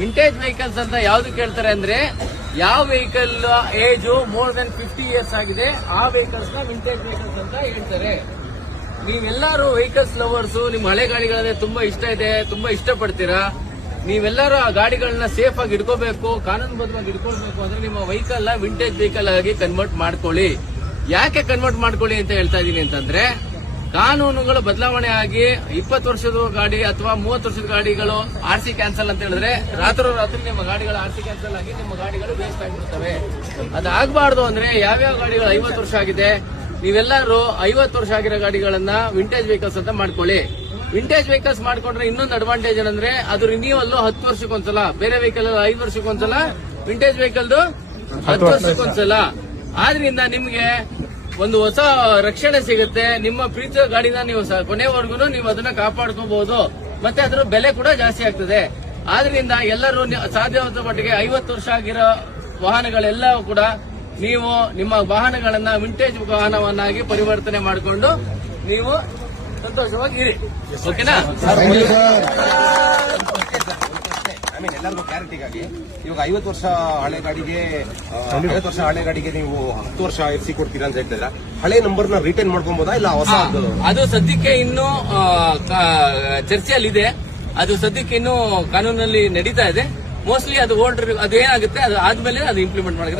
Vintage vehicles ಅಂತ ಯಾವ್ದು ಕೇಳ್ತಾರೆ ಅಂದ್ರೆ ಯಾವ vehicle age more than 50 years ಆಗಿದೆ ಆ ವೆಹಿಕಲ್ಸ್ ನ ವಿಂಟೇಜ್ ವೆಹಿಕಲ್ಸ್ ಅಂತ ಹೇಳ್ತಾರೆ. ನೀವೆಲ್ಲರೂ ವೆಹಿಕಲ್ಸ್ ಲವರ್ಸ್, ನಿಮ್ ಹಳೆ ಗಾಡಿಗಳಂದ್ರೆ ತುಂಬಾ ಇಷ್ಟ ಇದೆ, ತುಂಬಾ ಇಷ್ಟಪಡ್ತೀರಾ. ನೀವೆಲ್ಲರೂ ಆ ಗಾಡಿಗಳನ್ನ ಸೇಫ್ ಆಗಿ ಇಟ್ಕೋಬೇಕು, ಕಾನೂನುಬದ್ಧವಾಗಿ ಇಟ್ಕೊಳ್ಬೇಕು ಅಂದ್ರೆ ನಿಮ್ಮ ವೆಹಿಕಲ್ ನ ವಿಂಟೇಜ್ ವೆಹಿಕಲ್ ಆಗಿ ಕನ್ವರ್ಟ್ ಮಾಡ್ಕೊಳ್ಳಿ. ಯಾಕೆ ಕನ್ವರ್ಟ್ ಮಾಡ್ಕೊಳ್ಳಿ ಅಂತ ಹೇಳ್ತಾ ಇದೀನಿ ಅಂತಂದ್ರೆ, ಕಾನೂನುಗಳು ಬದಲಾವಣೆ ಆಗಿ 20 ವರ್ಷದ ಗಾಡಿ ಅಥವಾ 30 ವರ್ಷದ ಗಾಡಿಗಳು RC ಕ್ಯಾನ್ಸಲ್ ಅಂತ ಹೇಳಿದ್ರೆ ರಾತ್ರಿ ನಿಮ್ಮ ಗಾಡಿಗಳು RC ಕ್ಯಾನ್ಸಲ್ ಆಗಿ ನಿಮ್ಮ ಗಾಡಿಗಳು ವೇಸ್ಟ್ ಆಗಿಬಿಡ್ತವೆ. ಅದಾಗಬಾರ್ದು ಅಂದ್ರೆ ಯಾವ್ಯಾವ ಗಾಡಿಗಳು 50 ವರ್ಷ ಆಗಿದೆ, ನೀವೆಲ್ಲರೂ 50 ವರ್ಷ ಆಗಿರೋ ಗಾಡಿಗಳನ್ನ ವಿಂಟೇಜ್ ವೆಹಿಕಲ್ಸ್ ಅಂತ ಮಾಡ್ಕೊಳ್ಳಿ. ವಿಂಟೇಜ್ ವೆಹಿಕಲ್ಸ್ ಮಾಡ್ಕೊಂಡ್ರೆ ಇನ್ನೊಂದು ಅಡ್ವಾಂಟೇಜ್ ಏನಂದ್ರೆ ಅದು ರಿನ್ಯೂವಲ್ 10 ವರ್ಷಕ್ಕೊಂದ್ಸಲ, ಬೇರೆ ವೆಹಿಕಲ್ 5 ವರ್ಷಕ್ಕೊಂದ್ಸಲ, ವಿಂಟೇಜ್ ವೆಹಿಕಲ್ 10 ವರ್ಷಕ್ಕೊಂದ್ಸಲ. ಆದ್ರಿಂದ ನಿಮ್ಗೆ ಒಂದು ಹೊಸ ರಕ್ಷಣೆ ಸಿಗುತ್ತೆ. ನಿಮ್ಮ ಪ್ರೀತಿಯ ಗಾಡಿನ ನೀವು ಕೊನೆವರೆಗೂ ನೀವು ಅದನ್ನ ಕಾಪಾಡ್ಕೋಬಹುದು. ಮತ್ತೆ ಅದರ ಬೆಲೆ ಕೂಡ ಜಾಸ್ತಿ ಆಗ್ತದೆ. ಆದ್ರಿಂದ ಎಲ್ಲರೂ ಸಾಧ್ಯವಾದ ಮಟ್ಟಿಗೆ 50 ವರ್ಷ ಆಗಿರೋ ವಾಹನಗಳೆಲ್ಲವೂ ಕೂಡ ನೀವು ನಿಮ್ಮ ವಾಹನಗಳನ್ನ ವಿಂಟೇಜ್ ವಾಹನವನ್ನಾಗಿ ಪರಿವರ್ತನೆ ಮಾಡಿಕೊಂಡು ನೀವು ಸಂತೋಷವಾಗಿ ಇರಿ. ಓಕೆನಾ? ಎಲ್ಲರಿಗೂ ಕ್ಲಾರಿಟಿಗಾಗಿ ಇವಾಗ 50 ವರ್ಷ ಹಳೆ ಗಾಡಿಗೆ 50 ವರ್ಷ ಹಳೆ ಗಾಡಿಗೆ ನೀವು 10 ವರ್ಷ FC ಕೊಡ್ತೀರಾ ಅಂತ ಹೇಳ್ತಿದ್ರ, ಹಳೆ ನಂಬರ್ ನ ರಿಟರ್ನ್ ಮಾಡ್ಕೊಬೋದಾ ಇಲ್ಲ ಹೊಸ? ಅದು ಸದ್ಯಕ್ಕೆ ಇನ್ನೂ ಚರ್ಚೆಯಲ್ಲಿದೆ. ಅದು ಸದ್ಯಕ್ಕೆ ಇನ್ನೂ ಕಾನೂನಲ್ಲಿ ನಡೀತಾ ಇದೆ. ಮೋಸ್ಟ್ಲಿ ಅದು ಓಲ್ಡ್ ಅದೇನಾಗುತ್ತೆ ಅದು ಆದ್ಮೇಲೆ ಅದು ಇಂಪ್ಲಿಮೆಂಟ್ ಮಾಡಿದ್ರೆ